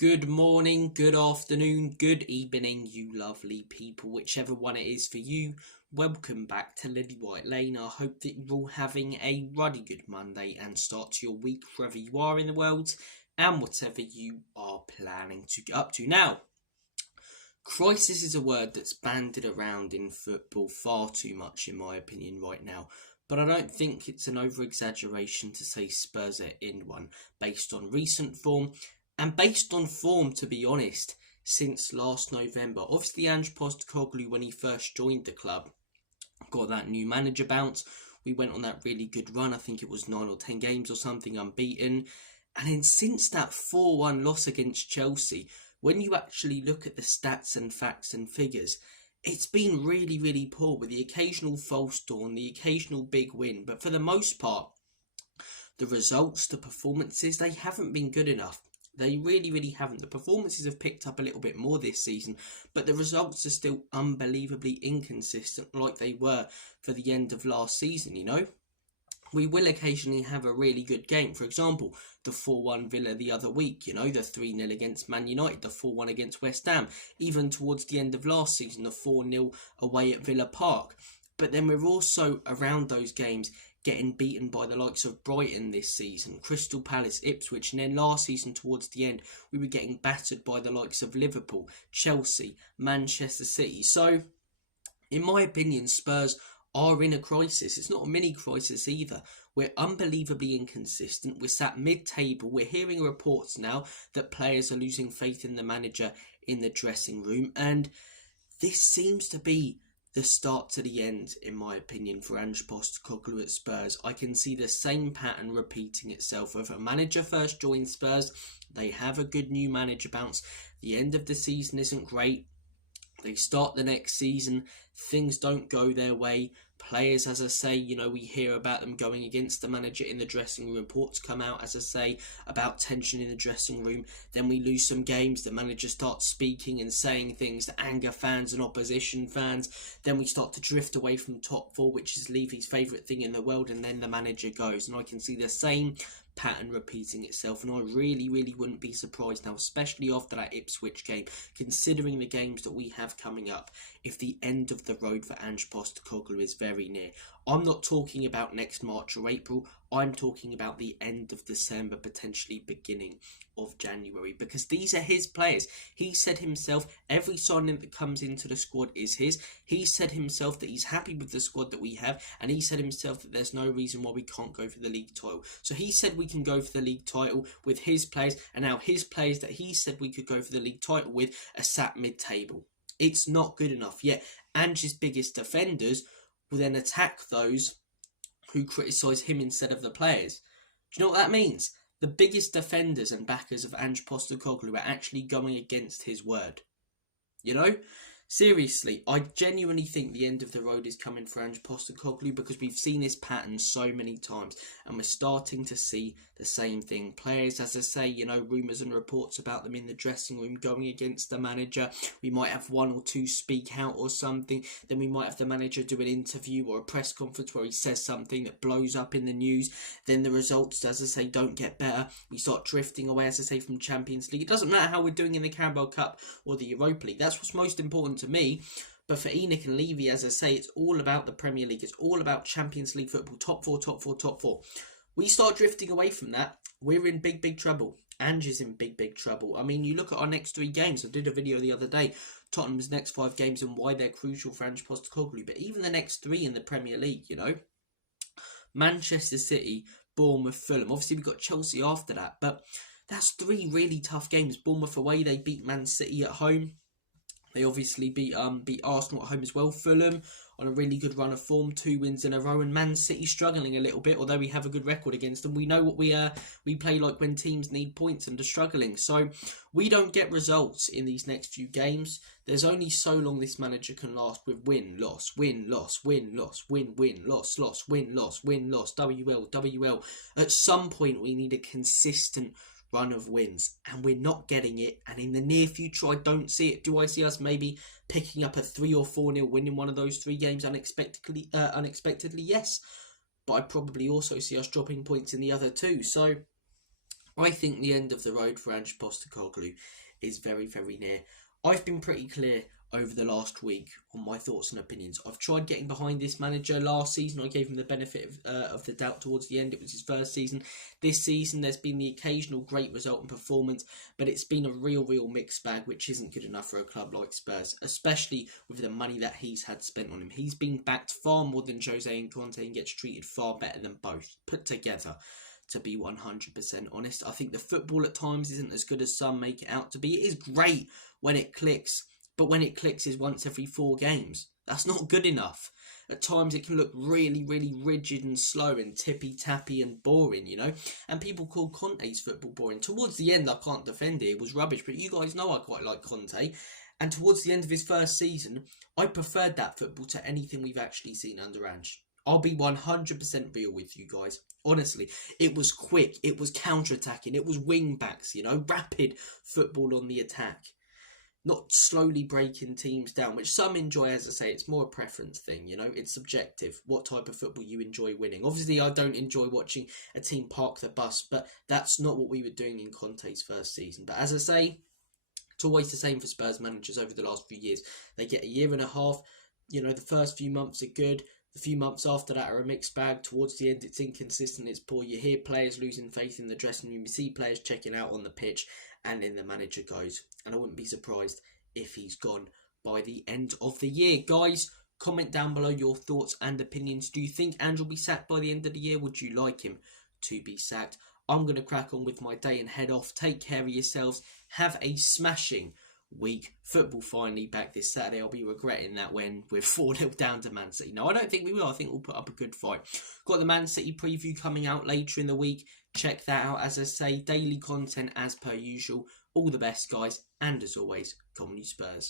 Good morning, good afternoon, good evening, you lovely people, whichever one it is for you. Welcome back to Lilywhite Lane. I hope that you're all having a ruddy good Monday and start to your week wherever you are in the world and whatever you are planning to get up to. Now, crisis is a word that's bandied around in football far too much, in my opinion, right now. But I don't think it's an over-exaggeration to say Spurs are in one, based on recent form, and based on form, to be honest, since last November. Obviously, Ange Postecoglou, when he first joined the club, got that new manager bounce. We went on that really good run. I think it was 9 or 10 games or something unbeaten. And then since that 4-1 loss against Chelsea, when you actually look at the stats and facts and figures, it's been really, really poor with the occasional false dawn, the occasional big win. But for the most part, the results, the performances, they haven't been good enough. They really, really haven't. The performances have picked up a little bit more this season, but the results are still unbelievably inconsistent like they were for the end of last season, you know? We will occasionally have a really good game. For example, the 4-1 Villa the other week, you know, the 3-0 against Man United, the 4-1 against West Ham, even towards the end of last season, the 4-0 away at Villa Park. But then we're also, around those games, getting beaten by the likes of Brighton this season, Crystal Palace, Ipswich, and then last season towards the end, we were getting battered by the likes of Liverpool, Chelsea, Manchester City. So, in my opinion, Spurs are in a crisis. It's not a mini crisis either. We're unbelievably inconsistent. We're sat mid-table. We're hearing reports now that players are losing faith in the manager in the dressing room, and this seems to be the start to the end, in my opinion, for Ange Postecoglou at Spurs. I can see the same pattern repeating itself. If a manager first joins Spurs, they have a good new manager bounce. The end of the season isn't great. They start the next season, things don't go their way. Players, as I say, you know, we hear about them going against the manager in the dressing room. Reports come out, as I say, about tension in the dressing room. Then we lose some games. The manager starts speaking and saying things to anger fans and opposition fans. Then we start to drift away from top four, which is Levy's favourite thing in the world. And then the manager goes. And I can see the same pattern repeating itself, and I really wouldn't be surprised now, especially after that Ipswich game, considering the games that we have coming up, if the end of the road for Ange Postecoglou is very near. I'm not talking about next March or April, I'm talking about the end of December, potentially beginning of January, because these are his players. He said himself, every signing that comes into the squad is his. He said himself that he's happy with the squad that we have, and he said himself that there's no reason why we can't go for the league title. So he said we can go for the league title with his players, and now his players that he said we could go for the league title with are sat mid-table. It's not good enough yet. Ange's biggest defenders will then attack those who criticise him instead of the players. Do you know what that means? The biggest defenders and backers of Ange Postecoglou are actually going against his word. You know? Seriously, I genuinely think the end of the road is coming for Ange Postecoglou, because we've seen this pattern so many times and we're starting to see the same thing. Players, as I say, you know, rumours and reports about them in the dressing room going against the manager. We might have one or two speak out or something. Then we might have the manager do an interview or a press conference where he says something that blows up in the news. Then the results, as I say, don't get better. We start drifting away, as I say, from Champions League. It doesn't matter how we're doing in the Carabao Cup or the Europa League. That's what's most important to me. But for Enoch and Levy, as I say, it's all about the Premier League. It's all about Champions League football. Top four, top four, top four. We start drifting away from that, we're in big trouble. Ange is in big trouble. I mean, you look at our next 3 games. I did a video the other day, Tottenham's next 5 games and why they're crucial for Ange Postecoglou. But even the next 3 in the Premier League, you know, Manchester City, Bournemouth, Fulham. Obviously, we've got Chelsea after that, but that's 3 really tough games. Bournemouth away, they beat Man City at home. They obviously beat Arsenal at home as well. Fulham on a really good run of form, 2 wins in a row, and Man City struggling a little bit, although we have a good record against them. We know what we play like when teams need points and are struggling. So we don't get results in these next few games. There's only so long this manager can last with win, loss, win, loss, win, loss, win, loss, loss, win, loss, win, loss, WL. At some point we need a consistent run of wins, and we're not getting it, and in the near future I don't see it. Do I see us maybe picking up a 3 or 4-0 win in one of those 3 games unexpectedly? Yes, but I probably also see us dropping points in the other 2. So I think the end of the road for Ange Postecoglou is very, very near. I've been pretty clear over the last week on my thoughts and opinions. I've tried getting behind this manager. Last season, I gave him the benefit of the doubt towards the end. It was his first season. This season, there's been the occasional great result and performance, but it's been a real mixed bag, which isn't good enough for a club like Spurs, especially with the money that he's had spent on him. He's been backed far more than Jose and Conte and gets treated far better than both put together. To be 100% honest, I think the football at times isn't as good as some make it out to be. It is great when it clicks, but when it clicks is once every 4 games. That's not good enough. At times it can look really rigid and slow and tippy-tappy and boring, you know. And people call Conte's football boring. Towards the end, I can't defend it. It was rubbish, but you guys know I quite like Conte. And towards the end of his first season, I preferred that football to anything we've actually seen under Ange. I'll be 100% real with you guys. Honestly, it was quick, it was counter-attacking, it was wing-backs, you know, rapid football on the attack. Not slowly breaking teams down, which some enjoy, as I say, it's more a preference thing, you know, it's subjective, what type of football you enjoy winning. Obviously, I don't enjoy watching a team park the bus, but that's not what we were doing in Conte's first season. But as I say, it's always the same for Spurs managers over the last few years. They get a year and a half, you know, the first few months are good. The few months after that are a mixed bag. Towards the end, it's inconsistent, it's poor. You hear players losing faith in the dressing room. You see players checking out on the pitch, and then the manager goes. And I wouldn't be surprised if he's gone by the end of the year. Guys, comment down below your thoughts and opinions. Do you think Ange will be sacked by the end of the year? Would you like him to be sacked? I'm going to crack on with my day and head off. Take care of yourselves. Have a smashing week. Football finally back this Saturday. I'll be regretting that when we're 4-0 down to Man City. No, I don't think we will. I think we'll put up a good fight. Got the Man City preview coming out later in the week. Check that out. As I say, daily content as per usual. All the best, guys. And as always, come on you Spurs.